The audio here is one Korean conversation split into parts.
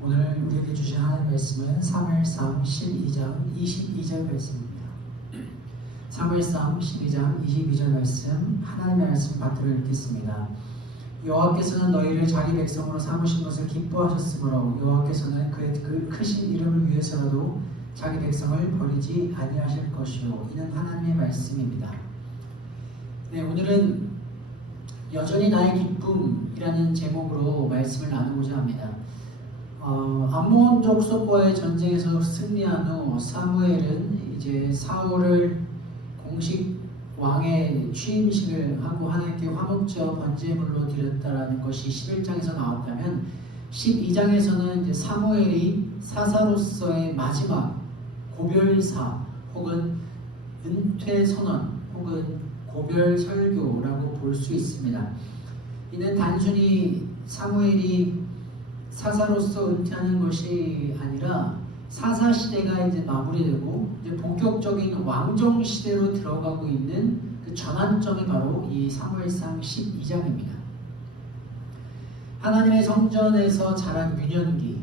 오늘 우리에게 주신 하나님의 말씀은 사무엘상 12장 22절 말씀입니다. 사무엘상 12장 22절 말씀, 하나님의 말씀 받들어 읽겠습니다. 여호와께서는 너희를 자기 백성으로 삼으신 것을 기뻐하셨으므로 여호와께서는 그의 그 크신 이름을 위해서라도 자기 백성을 버리지 아니하실 것이요. 이는 하나님의 말씀입니다. 네, 오늘은 여전히 나의 기쁨이라는 제목으로 말씀을 나누고자 합니다. 암몬 족속과의 전쟁에서 승리한 후 사무엘은 이제 사울을 공식 왕의 취임식을 하고 하나님께 화목제와 번제물로 드렸다라는 것이 11장에서 나왔다면 12장에서는 이제 사무엘이 사사로서의 마지막 고별사 혹은 은퇴 선언 혹은 고별 설교라고 볼 수 있습니다. 이는 단순히 사무엘이 사사로서 은퇴하는 것이 아니라 사사 시대가 이제 마무리되고 이제 본격적인 왕정 시대로 들어가고 있는 그 전환점이 바로 이 사무엘상 12장입니다. 하나님의 성전에서 자란 유년기,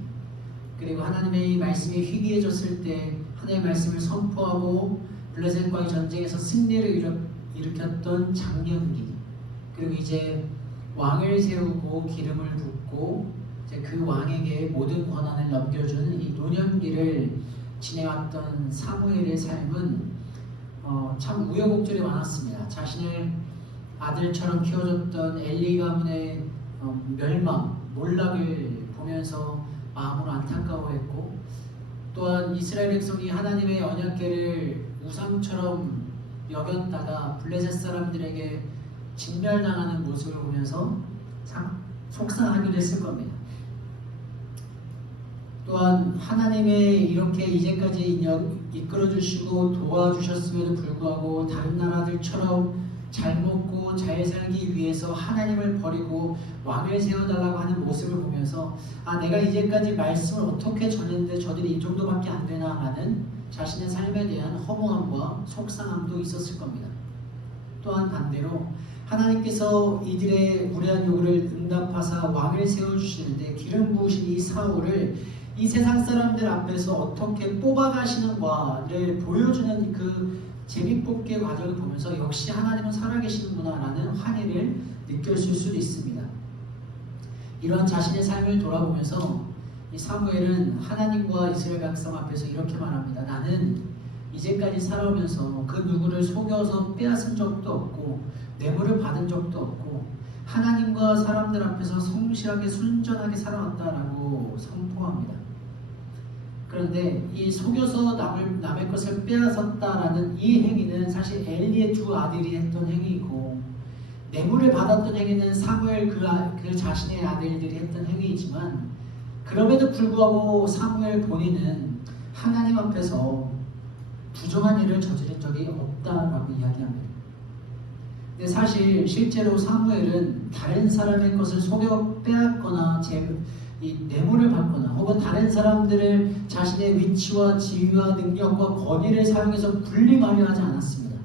그리고 하나님의 말씀이 희귀해졌을 때 하나님의 말씀을 선포하고 블레셋과의 전쟁에서 승리를 일으켰던 장년기, 그리고 이제 왕을 세우고 기름을 붓고 이제 그 왕에게 모든 권한을 넘겨주는 이 노년기를 지내왔던 사무엘의 삶은 참 우여곡절이 많았습니다. 자신을 아들처럼 키워줬던 엘리 가문의 멸망, 몰락을 보면서 마음으로 안타까워했고, 또한 이스라엘 백성이 하나님의 언약궤를 우상처럼 여겼다가 블레셋 사람들에게 진멸당하는 모습을 보면서 참 속상하기도 했을 겁니다. 또한 하나님의 이렇게 이제까지 이끌어주시고 도와주셨음에도 불구하고 다른 나라들처럼 잘 먹고 잘 살기 위해서 하나님을 버리고 왕을 세워달라고 하는 모습을 보면서 내가 이제까지 말씀을 어떻게 전했는데 저들이 이 정도밖에 안 되나 하는 자신의 삶에 대한 허무함과 속상함도 있었을 겁니다. 또한 반대로 하나님께서 이들의 무례한 요구를 응답하사 왕을 세워주시는데 기름 부으신 이 사울을 이 세상 사람들 앞에서 어떻게 뽑아가시는가를 보여주는 그 제비뽑기 과정을 보면서 역시 하나님은 살아계시는구나 라는 환희를 느꼈을 수도 있습니다. 이러한 자신의 삶을 돌아보면서 이 사무엘은 하나님과 이스라엘 백성 앞에서 이렇게 말합니다. 나는 이제까지 살아오면서 그 누구를 속여서 빼앗은 적도 없고 뇌물을 받은 적도 없고 하나님과 사람들 앞에서 성실하게 순전하게 살아왔다라고 선포합니다. 그런데 이 속여서 남의 것을 빼앗았다라는 이 행위는 사실 엘리의 두 아들이 했던 행위이고, 뇌물을 받았던 행위는 사무엘 그 자신의 아들들이 했던 행위이지만, 그럼에도 불구하고 사무엘 본인은 하나님 앞에서 부정한 일을 저지른 적이 없다라고 이야기합니다. 근데 사실 실제로 사무엘은 다른 사람의 것을 속여 빼앗거나 이 뇌물을 받거나 혹은 다른 사람들을 자신의 위치와 지위와 능력과 권위를 사용해서 분리하려 하지 않았습니다.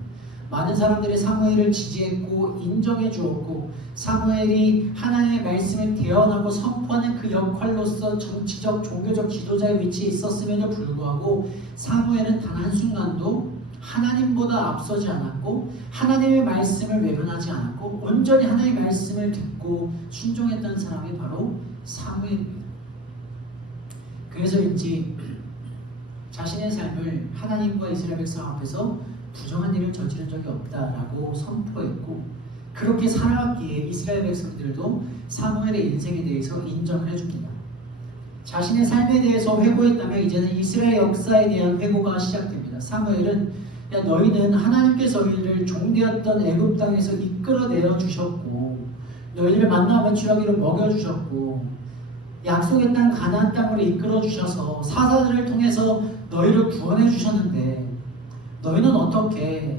많은 사람들이 사무엘을 지지했고 인정해 주었고, 사무엘이 하나님의 말씀을 대언하고 선포하는 그 역할로서 정치적 종교적 지도자의 위치에 있었음에도 불구하고 사무엘은 단 한순간도 하나님보다 앞서지 않았고 하나님의 말씀을 외면하지 않았고 온전히 하나님의 말씀을 듣고 순종했던 사람이 바로 사무엘입니다. 그래서인지 자신의 삶을 하나님과 이스라엘 백성 앞에서 부정한 일을 저지른 적이 없다라고 선포했고, 그렇게 살아왔기에 이스라엘 백성들도 사무엘의 인생에 대해서 인정을 해줍니다. 자신의 삶에 대해서 회고했다면 이제는 이스라엘 역사에 대한 회고가 시작됩니다. 사무엘은 너희는 하나님께서 너희를 종되었던 애굽 땅에서 이끌어내어 주셨고 너희를 만나면 주라기로 먹여주셨고 약속의 땅 가나안 땅으로 이끌어 주셔서 사사들을 통해서 너희를 구원해 주셨는데 너희는 어떻게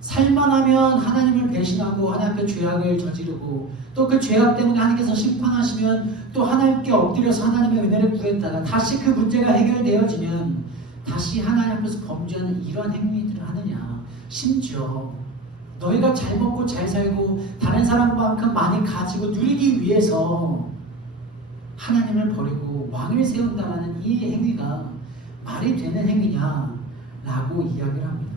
살만하면 하나님을 배신하고 하나님께 죄악을 저지르고 또 그 죄악 때문에 하나님께서 심판하시면 또 하나님께 엎드려서 하나님의 은혜를 구했다가 다시 그 문제가 해결되어지면 다시 하나님 앞에서 범죄하는 이런 행위들을 하느냐. 심지어 너희가 잘 먹고 잘 살고 다른 사람만큼 많이 가지고 누리기 위해서 하나님을 버리고 왕을 세운다는 이 행위가 말이 되는 행위냐라고 이야기를 합니다.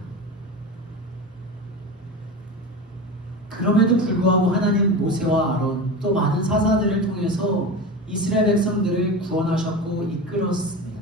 그럼에도 불구하고 하나님 모세와 아론 또 많은 사사들을 통해서 이스라엘 백성들을 구원하셨고 이끌었습니다.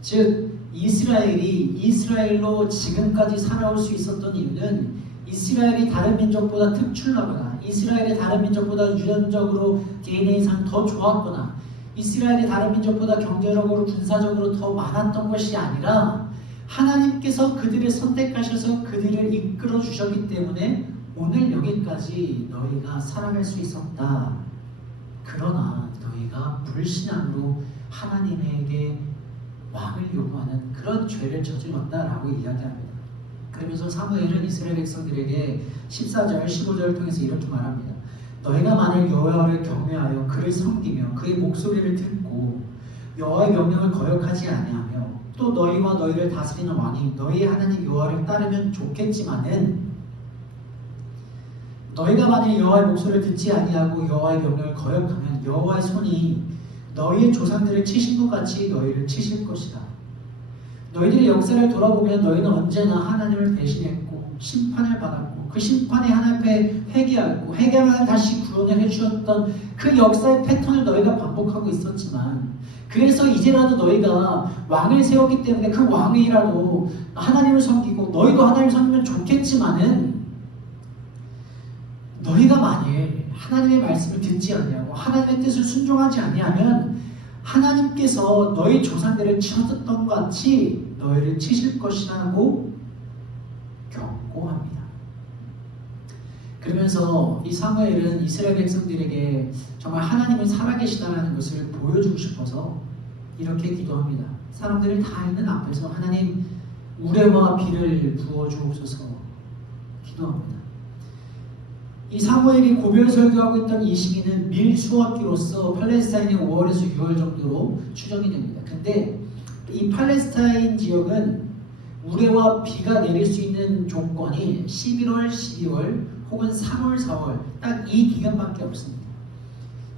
즉 이스라엘이 이스라엘로 지금까지 살아올 수 있었던 이유는 이스라엘이 다른 민족보다 특출나거나 이스라엘이 다른 민족보다 유전적으로 DNA상 더 좋았거나 이스라엘이 다른 민족보다 경제적으로 군사적으로 더 많았던 것이 아니라 하나님께서 그들을 선택하셔서 그들을 이끌어 주셨기 때문에 오늘 여기까지 너희가 살아갈 수 있었다. 그러나 너희가 불신앙으로 하나님에게 왕을 요구하는 그런 죄를 저질렀다라고 이야기합니다. 그러면서 사무엘은 이스라엘 백성들에게 14절, 15절을 통해서 이렇게 말합니다. 너희가 만일 여호와를 경외하여 그를 섬기며 그의 목소리를 듣고 여호와의 명령을 거역하지 아니하며 또 너희와 너희를 다스리는 왕이 너희의 하나님 여호와를 따르면 좋겠지만은 너희가 만일 여호와의 목소리를 듣지 아니하고 여호와의 명령을 거역하면 여호와의 손이 너희의 조상들을 치신 것 같이 너희를 치실 것이다. 너희들의 역사를 돌아보면 너희는 언제나 하나님을 배신했고 심판을 받았고 그 심판에 하나님 앞에 회개하고 회개하면 다시 구원을 해주셨던 그 역사의 패턴을 너희가 반복하고 있었지만 그래서 이제라도 너희가 왕을 세웠기 때문에 그 왕이라도 하나님을 섬기고 너희도 하나님을 섬기면 좋겠지만은 너희가 만일 하나님의 말씀을 듣지 아니하고 하나님의 뜻을 순종하지 아니하면 하나님께서 너희 조상들을 치셨던 것 같이 너희를 치실 것이라고 경고합니다. 그러면서 이 사무엘은 이스라엘 백성들에게 정말 하나님은 살아계시다는 것을 보여주고 싶어서 이렇게 기도합니다. 사람들을 다 있는 앞에서 하나님 우레와 비를 부어주옵소서 기도합니다. 이 사무엘이 고별 설교하고 있던 이 시기는 밀수확기로서 팔레스타인이 5월에서 6월 정도로 추정이 됩니다. 근데 이 팔레스타인 지역은 우레와 비가 내릴 수 있는 조건이 11월, 12월 혹은 3월, 4월 딱 이 기간밖에 없습니다.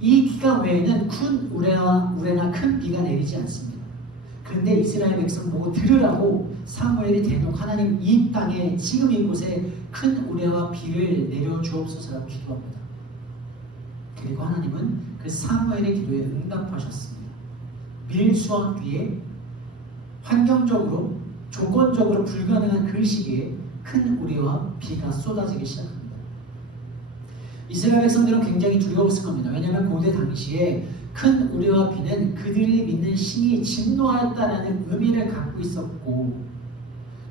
이 기간 외에는 큰 우레나 큰 비가 내리지 않습니다. 그런데 이스라엘 백성 보고 들으라고 사무엘이 대놓고 하나님 이 땅에 지금 이곳에 큰 우레와 비를 내려주옵소서라고 기도합니다. 그리고 하나님은 그 사무엘의 기도에 응답하셨습니다. 밀수확기에 환경적으로 조건적으로 불가능한 그 시기에 큰 우레와 비가 쏟아지기 시작합니다. 이스라엘 백성들은 굉장히 두려웠을 겁니다. 왜냐하면 고대 당시에 큰 우레와 비는 그들이 믿는 신이 진노하였다라는 의미를 갖고 있었고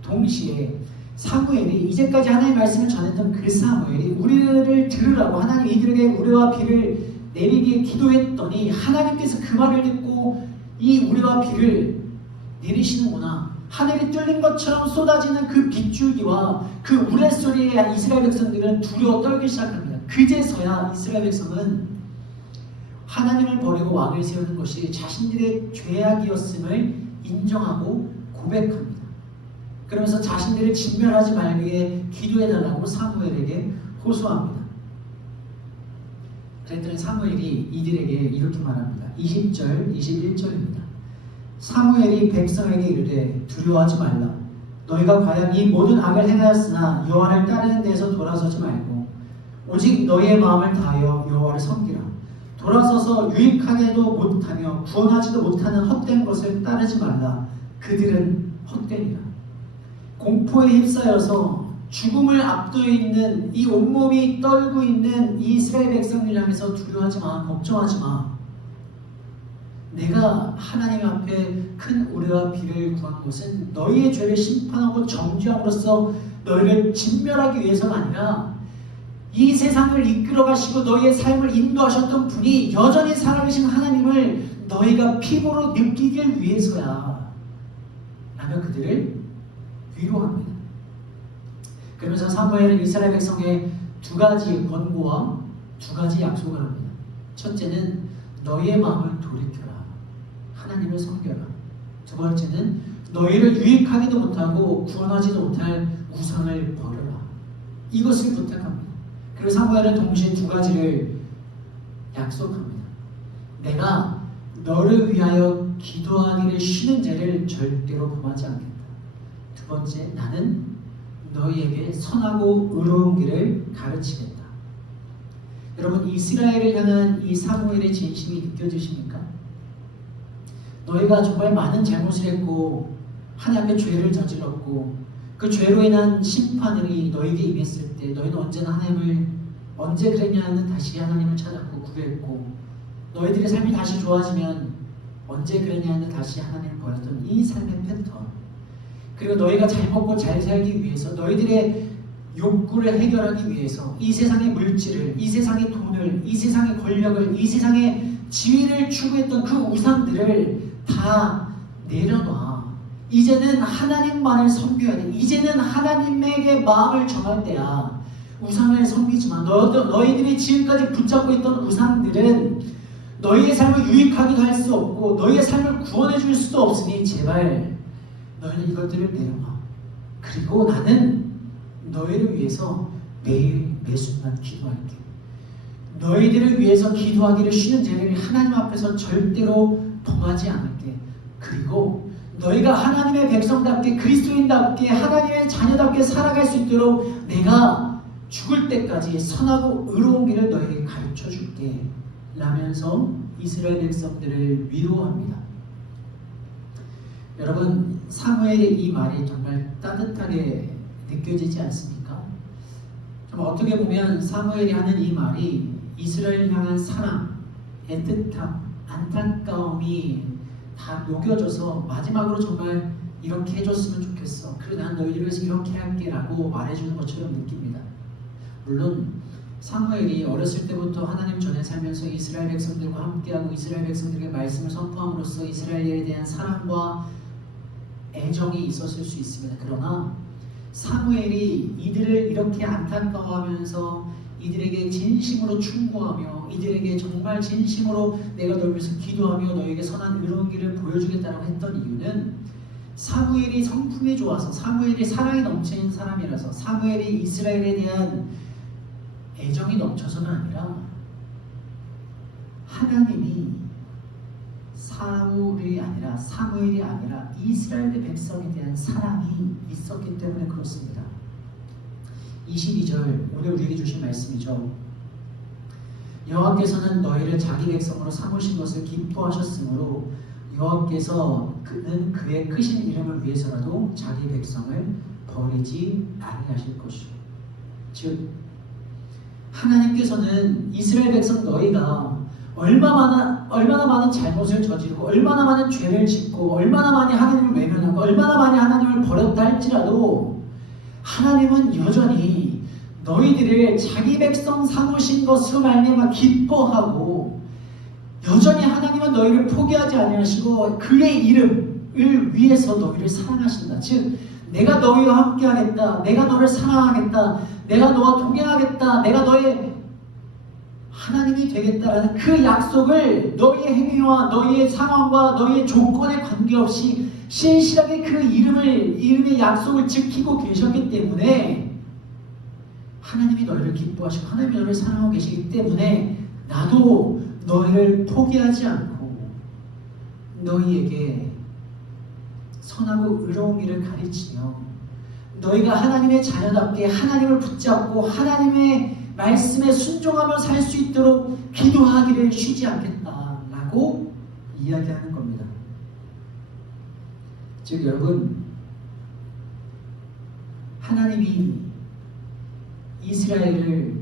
동시에 사무엘이 이제까지 하나님의 말씀을 전했던 그 사무엘이 우리를 들으라고 하나님 이들에게 우레와 비를 내리기에 기도했더니 하나님께서 그 말을 듣고 이 우레와 비를 내리시는구나. 하늘이 뚫린 것처럼 쏟아지는 그 빗줄기와 그 우레소리에 이스라엘 백성들은 두려워 떨기 시작합니다. 그제서야 이스라엘 백성은 하나님을 버리고 왕을 세우는 것이 자신들의 죄악이었음을 인정하고 고백합니다. 그러면서 자신들을 진멸하지 말게 기도해달라고 사무엘에게 호소합니다. 그랬더니 사무엘이 이들에게 이렇게 말합니다. 20절, 21절입니다. 사무엘이 백성에게 이르되 두려워하지 말라. 너희가 과연 이 모든 악을 행하였으나 여호와를 따르는 데에서 돌아서지 말고 오직 너희의 마음을 다하여 여호와를 섬기라. 돌아서서 유익하게도 못하며 구원하지도 못하는 헛된 것을 따르지 말라. 그들은 헛되니라. 공포에 휩싸여서 죽음을 앞두에 있는 이 온몸이 떨고 있는 이 이스라엘 백성을 향해서 두려워하지 마, 걱정하지 마. 내가 하나님 앞에 큰 우레와 비를 구한 것은 너희의 죄를 심판하고 정죄함으로써 너희를 진멸하기 위해서가 아니라 이 세상을 이끌어 가시고 너희의 삶을 인도하셨던 분이 여전히 살아계신 하나님을 너희가 피부로 느끼길 위해서야 라며 그들을 위로합니다. 그러면서 사무엘은 이스라엘 백성의 두 가지 권고와 두 가지 약속을 합니다. 첫째는 너희의 마음을 돌이켜라. 하나님을 섬겨라. 두 번째는 너희를 유익하기도 못하고 구원하지도 못할 우상을 버려라. 이것을 부탁합니다. 그리고 사무엘은 동시에 두 가지를 약속합니다. 내가 너를 위하여 기도하기를 쉬는 죄를 절대로 범하지 않겠다. 두 번째, 나는 너희에게 선하고 의로운 길을 가르치겠다. 여러분, 이스라엘을 향한 이 사무엘의 진심이 느껴지십니까? 너희가 정말 많은 잘못을 했고 하나님 앞에 죄를 저질렀고 그 죄로 인한 심판이 너희에게 임했을 때 너희는 언제나 하나님을 언제 그랬냐는 다시 하나님을 찾았고 구했고 너희들의 삶이 다시 좋아지면 언제 그랬냐는 다시 하나님을 버렸던 이 삶의 패턴, 그리고 너희가 잘 먹고 잘 살기 위해서 너희들의 욕구를 해결하기 위해서 이 세상의 물질을, 이 세상의 돈을, 이 세상의 권력을, 이 세상의 지위를 추구했던 그 우상들을 다 내려놔. 이제는 하나님만을 섬겨야 돼. 이제는 하나님에게 마음을 정할 때야. 우상을 섬기지만 너희들이 지금까지 붙잡고 있던 우상들은 너희의 삶을 유익하기도 할 수 없고 너희의 삶을 구원해 줄 수도 없으니 제발 너희는 이것들을 내려놔. 그리고 나는 너희를 위해서 매일 매순간 기도할게. 너희들을 위해서 기도하기를 쉬는 죄를 하나님 앞에서 절대로 범하지 않을게. 그리고 너희가 하나님의 백성답게 그리스도인답게 하나님의 자녀답게 살아갈 수 있도록 내가 죽을 때까지 선하고 의로운 길을 너희에게 가르쳐 줄게 라면서 이스라엘 백성들을 위로합니다. 여러분, 사무엘의 이 말이 정말 따뜻하게 느껴지지 않습니까? 좀 어떻게 보면 사무엘이 하는 이 말이 이스라엘 향한 사랑, 애틋함, 안타까움이 다 녹여져서 마지막으로 정말 이렇게 해줬으면 좋겠어. 그래, 난 너희들 위해서 이렇게 할게 라고 말해주는 것처럼 느낍니다. 물론 사무엘이 어렸을 때부터 하나님 전에 살면서 이스라엘 백성들과 함께하고 이스라엘 백성들에게 말씀을 선포함으로써 이스라엘에 대한 사랑과 애정이 있었을 수 있습니다. 그러나 사무엘이 이들을 이렇게 안타까워하면서 이들에게 진심으로 충고하며 이들에게 정말 진심으로 내가 너를 위해서 기도하며 너에게 선한 의로운 길을 보여주겠다고 했던 이유는 사무엘이 성품이 좋아서 사무엘이 사랑이 넘치는 사람이라서 사무엘이 이스라엘에 대한 애정이 넘쳐서가 아니라 하나님이 사무엘이 아니라 이스라엘의 백성에 대한 사랑이 있었기 때문에 그렇습니다. 22절 오늘 우리에게 주신 말씀이죠. 여호와께서는 너희를 자기 백성으로 삼으신 것을 기뻐하셨으므로 여호와께서 그는 그의 크신 이름을 위해서라도 자기 백성을 버리지 아니하실 것이요. 즉 하나님께서는 이스라엘 백성 너희가 얼마나 많은 잘못을 저지르고 얼마나 많은 죄를 짓고 얼마나 많이 하나님을 외면하고 얼마나 많이 하나님을 버렸다 할지라도 하나님은 여전히 너희들을 자기 백성 삼으신 것으로 말미암아 기뻐하고 여전히 하나님은 너희를 포기하지 아니하시고 그의 이름을 위해서 너희를 사랑하신다. 즉 내가 너희와 함께하겠다. 내가 너를 사랑하겠다. 내가 너와 동행하겠다. 내가 너의 하나님이 되겠다라는 그 약속을 너희의 행위와 너희의 상황과 너희의 조건에 관계없이 신실하게 그 이름의 약속을 지키고 계셨기 때문에 하나님이 너희를 기뻐하시고 하나님이 너희를 사랑하고 계시기 때문에 나도 너희를 포기하지 않고 너희에게 선하고 의로운 길을 가르치며 너희가 하나님의 자녀답게 하나님을 붙잡고 하나님의 말씀에 순종하며 살 수 있도록 기도하기를 쉬지 않겠다라고 이야기하는 겁니다. 즉 여러분, 하나님이 이스라엘을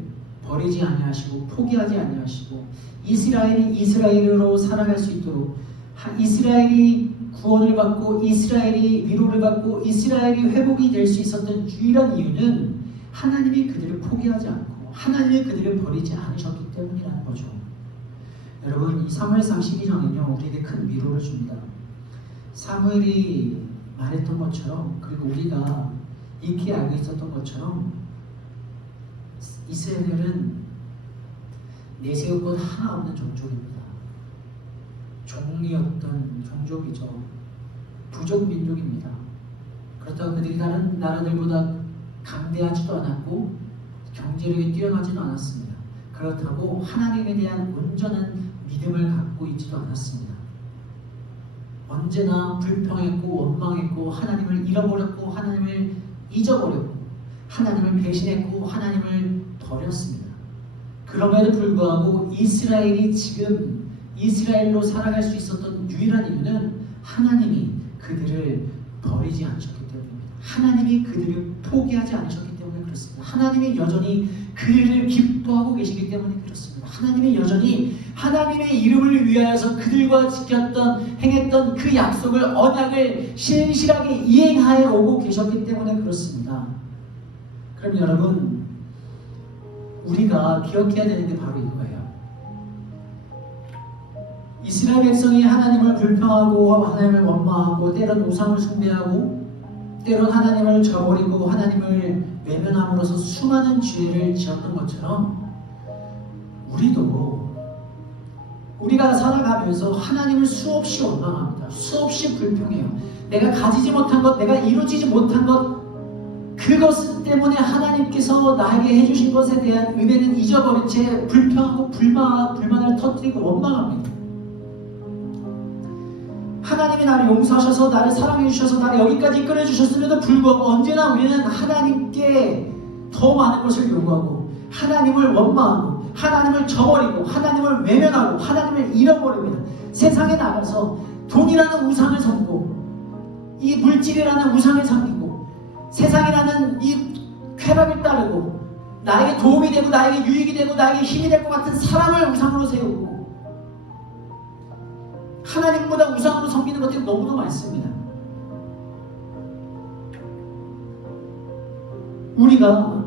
버리지 아니하시고 포기하지 아니하시고 이스라엘이 이스라엘로 살아갈 수 있도록 이스라엘이 구원을 받고 이스라엘이 위로를 받고 이스라엘이 회복이 될 수 있었던 유일한 이유는 하나님이 그들을 포기하지 않고 하나님이 그들을 버리지 않으셨기 때문이라는 거죠. 여러분, 이 사무엘상 12장은요 우리에게 큰 위로를 줍니다. 사무엘이 말했던 것처럼 그리고 우리가 익히 알고 있었던 것처럼 이스라엘은 내세울 것 하나 없는 종족입니다. 종이었던 종족이죠. 부족 민족입니다. 그렇다고 그들이 다른 나라들보다 강대하지도 않았고 경제력이 뛰어나지도 않았습니다. 그렇다고 하나님에 대한 온전한 믿음을 갖고 있지도 않았습니다. 언제나 불평했고 원망했고 하나님을 잃어버렸고 하나님을 잊어버렸고 하나님을 배신했고 하나님을 버렸습니다. 그럼에도 불구하고 이스라엘이 지금 이스라엘로 살아갈 수 있었던 유일한 이유는 하나님이 그들을 버리지 않으셨기 때문입니다. 하나님이 그들을 포기하지 않으셨기 때문에 그렇습니다. 하나님이 여전히 그들을 기뻐하고 계시기 때문에 그렇습니다. 하나님이 여전히 하나님의 이름을 위하여서 그들과 지켰던 행했던 그 약속을 언약을 신실하게 이행하여 오고 계셨기 때문에 그렇습니다. 그럼 여러분 우리가 기억해야 되는 게 바로 이거예요. 이스라엘 백성이 하나님을 불평하고 하나님을 원망하고 때론 우상을 숭배하고 때론 하나님을 저버리고 하나님을 외면함으로써 수많은 죄를 지었던 것처럼 우리가 살아가면서 하나님을 수없이 원망합니다. 수없이 불평해요. 내가 가지지 못한 것, 내가 이루어지지 못한 것, 그것 때문에 하나님께서 나에게 해주신 것에 대한 은혜는 잊어버린 채 불평하고 불만을 터뜨리고 원망합니다. 하나님이 나를 용서하셔서 나를 사랑해 주셔서 나를 여기까지 이끌어 주셨음에도 불구하고 언제나 우리는 하나님께 더 많은 것을 요구하고 하나님을 원망하고 하나님을 저버리고 하나님을 외면하고 하나님을 잃어버립니다. 세상에 나가서 돈이라는 우상을 섬고 이 물질이라는 우상을 섬기고 세상이라는 이 쾌락을 따르고 나에게 도움이 되고 나에게 유익이 되고 나에게 힘이 될 것 같은 사람을 우상으로 세우고 하나님보다 우상으로 섬기는 것들이 너무도 많습니다. 우리가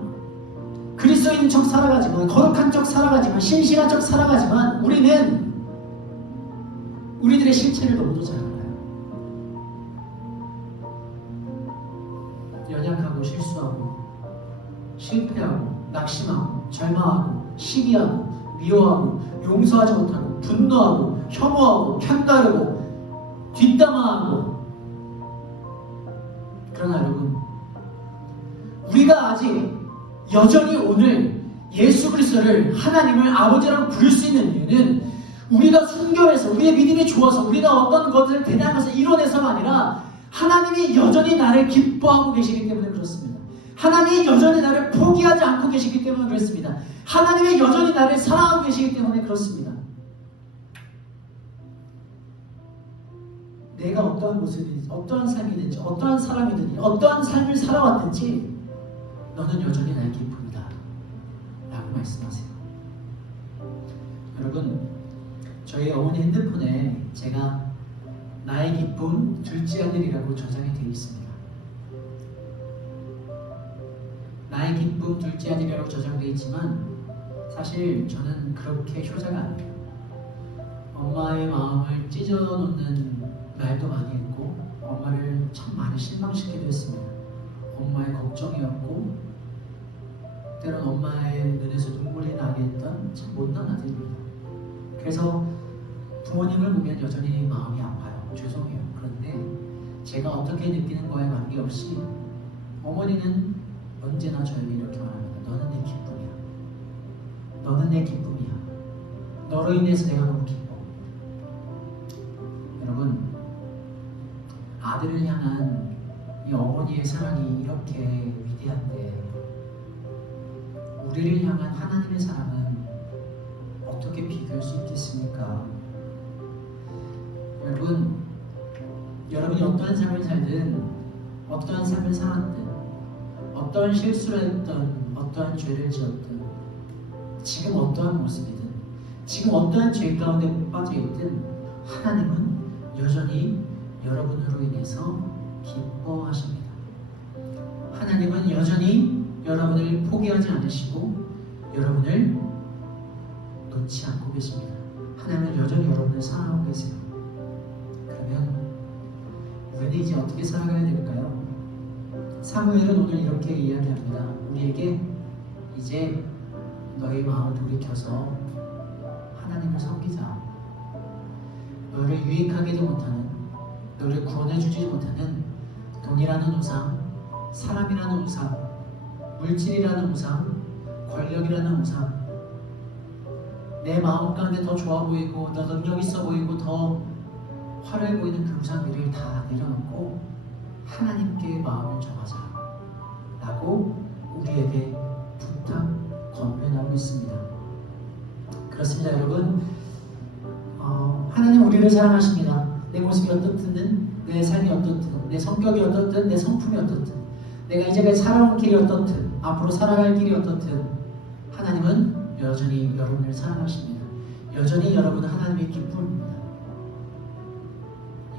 그리스도인 척 살아가지만 거룩한 척 살아가지만 신실한 척 살아가지만 우리는 우리들의 실체를 너무도 잘 알아요. 연약하고 실수하고 실패하고 낙심하고 절망하고 시기하고 미워하고 용서하지 못하고 분노하고 혐오하고 편가르고 뒷담화하고. 그러나 여러분 우리가 아직 여전히 오늘 예수 그리스도를 하나님을 아버지라고 부를 수 있는 이유는 우리가 순결해서 우리의 믿음이 좋아서 우리가 어떤 것을 대단한 것을 이뤄내서가 아니라 하나님이 여전히 나를 기뻐하고 계시기 때문에 그렇습니다. 하나님이 여전히 나를 포기하지 않고 계시기 때문에 그렇습니다. 하나님이 여전히 나를 사랑하고 계시기 때문에 그렇습니다. 내가 어떠한 모습이든지 어떠한 삶이든지 어떠한 사람이든지 어떠한 삶을 살아왔든지 너는 여전히 나의 기쁨이다 라고 말씀하세요. 여러분 저희 어머니 핸드폰에 제가 나의 기쁨 둘째 아들이라고 저장이 되어 있습니다. 나의 기쁨 둘째 아들이라고 저장되어 있지만 사실 저는 그렇게 효자가 아니에요. 엄마의 마음을 찢어놓는 말도 많이 했고 엄마를 참 많이 실망시키기도 했습니다. 엄마의 걱정이었고 때론 엄마의 눈에서 눈물이 나게 했던 참 못난 아들입니다. 그래서 부모님을 보면 여전히 마음이 아파요. 죄송해요. 그런데 제가 어떻게 느끼는 거에 관계없이 어머니는 언제나 저에게 이렇게 말합니다. 너는 내 기쁨이야. 너는 내 기쁨이야. 너로 인해서 내가 너무 기뻐. 여러분 아들을 향한 이 어머니의 사랑이 이렇게 위대한데 우리를 향한 하나님의 사랑은 어떻게 비교할 수 있겠습니까? 여러분이 어떠한 삶을 살든 어떠한 삶을 살았든 어떠한 실수를 했든 어떠한 죄를 지었든 지금 어떠한 모습이든 지금 어떠한 죄 가운데 빠져있든 하나님은 여전히 여러분으로 인해서 기뻐하십니다. 하나님은 여전히 여러분을 포기하지 않으시고 여러분을 놓지 않고 계십니다. 하나님은 여전히 여러분을 사랑하고 계세요. 그러면 우리는 이제 어떻게 살아가야 될까요? 사무엘은 오늘 이렇게 이야기합니다. 우리에게 이제 너희 마음을 돌이켜서 하나님을 섬기자. 너를 유익하게도 못하는, 너를 구원해주지 못하는 돈이라는 우상, 사람이라는 우상, 물질이라는 우상, 권력이라는 우상, 내 마음 가운데 더 좋아 보이고 더 능력 있어 보이고 더 화려해 보이는 그 우상들을 다 내려놓고 하나님께 마음을 정하자 라고 우리에게 부탁 권면하고 있습니다. 그렇습니다. 여러분, 하나님 우리를 사랑하십니다. 내 모습이 어떻든, 내 삶이 어떻든, 내 성격이 어떻든, 내 성품이 어떻든, 내가 이제까지 살아온 길이 어떻든, 앞으로 살아갈 길이 어떻든 하나님은 여전히 여러분을 사랑하십니다. 여전히 여러분은 하나님의 기쁨입니다.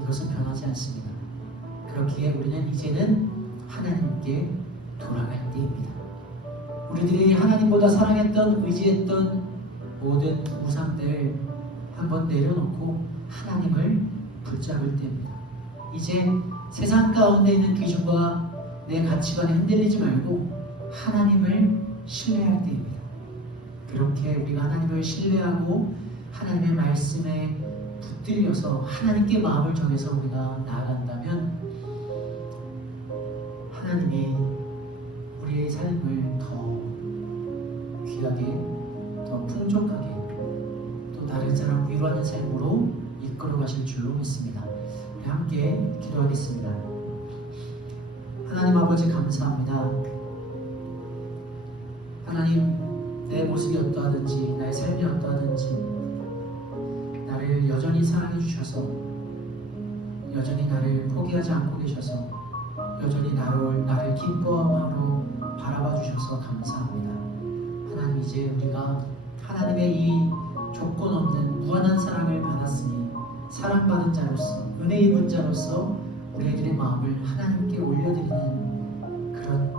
이것은 변하지 않습니다. 그렇기에 우리는 이제는 하나님께 돌아갈 때입니다. 우리들이 하나님보다 사랑했던, 의지했던 모든 우상들 한번 내려놓고 하나님을 붙잡을 때입니다. 이제 세상 가운데 있는 기준과 내 가치관에 흔들리지 말고 하나님을 신뢰할 때입니다. 그렇게 우리가 하나님을 신뢰하고 하나님의 말씀에 붙들려서 하나님께 마음을 정해서 우리가 나아간다면 하나님이 우리의 삶을 더 귀하게, 더 풍족하게, 또 다른 사람 위로하는 삶으로 이끌어 가실 줄로 믿습니다. 우리 함께 기도하겠습니다. 하나님 아버지 감사합니다. 하나님, 내 모습이 어떠하든지 나의 삶이 어떠하든지 나를 여전히 사랑해 주셔서, 여전히 나를 포기하지 않고 계셔서, 여전히 나를 기뻐함으로 바라봐 주셔서 감사합니다. 하나님, 이제 우리가 하나님의 이 조건 없는 무한한 사랑을 받았으니 사랑받은 자로서, 은혜 입은 자로서 우리들의 마음을 하나님께 올려드리는 그런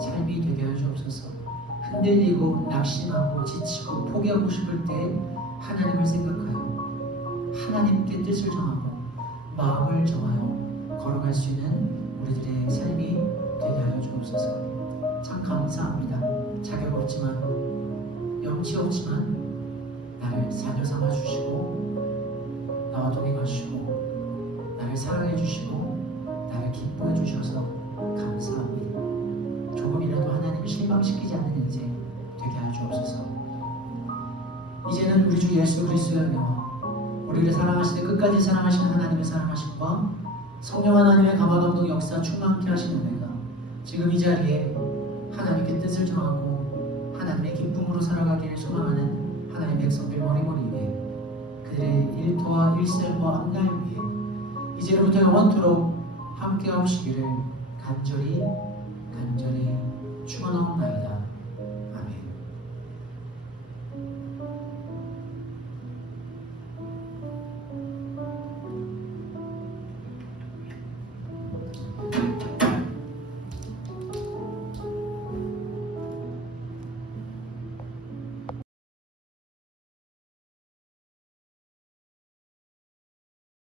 삶이 되게 하여 주옵소서. 흔들리고 낙심하고 지치고 포기하고 싶을 때 하나님을 생각하여 하나님께 뜻을 정하고 마음을 정하여 걸어갈 수 있는 우리들의 삶이 되게 하여 주옵소서. 참 감사합니다. 자격 없지만, 염치 없지만 나를 사녀 삼아 주시고 나와 동행하시고 나를 사랑해 주시고 나를 기뻐해 주셔서 감사합니다. 조금이라도 하나님을 실망시키지 않는 인생 되게 하여 주옵소서. 이제는 우리 주 예수 그리스도의 은혜와 우리를 사랑하시되 끝까지 사랑하시는 하나님의 사랑하심과 성령 하나님의 감화 감동 역사 충만케 하시는 은혜가 지금 이 자리에 하나님께 뜻을 정하고 하나님의 기쁨으로 살아가기를 소망하는 하나님의 백성들 머리머리 위에, 그들의 일터와 일생과 앞날 위에 이제부터 영원토록 함께 하시기를 간절히 축원하옵나이다.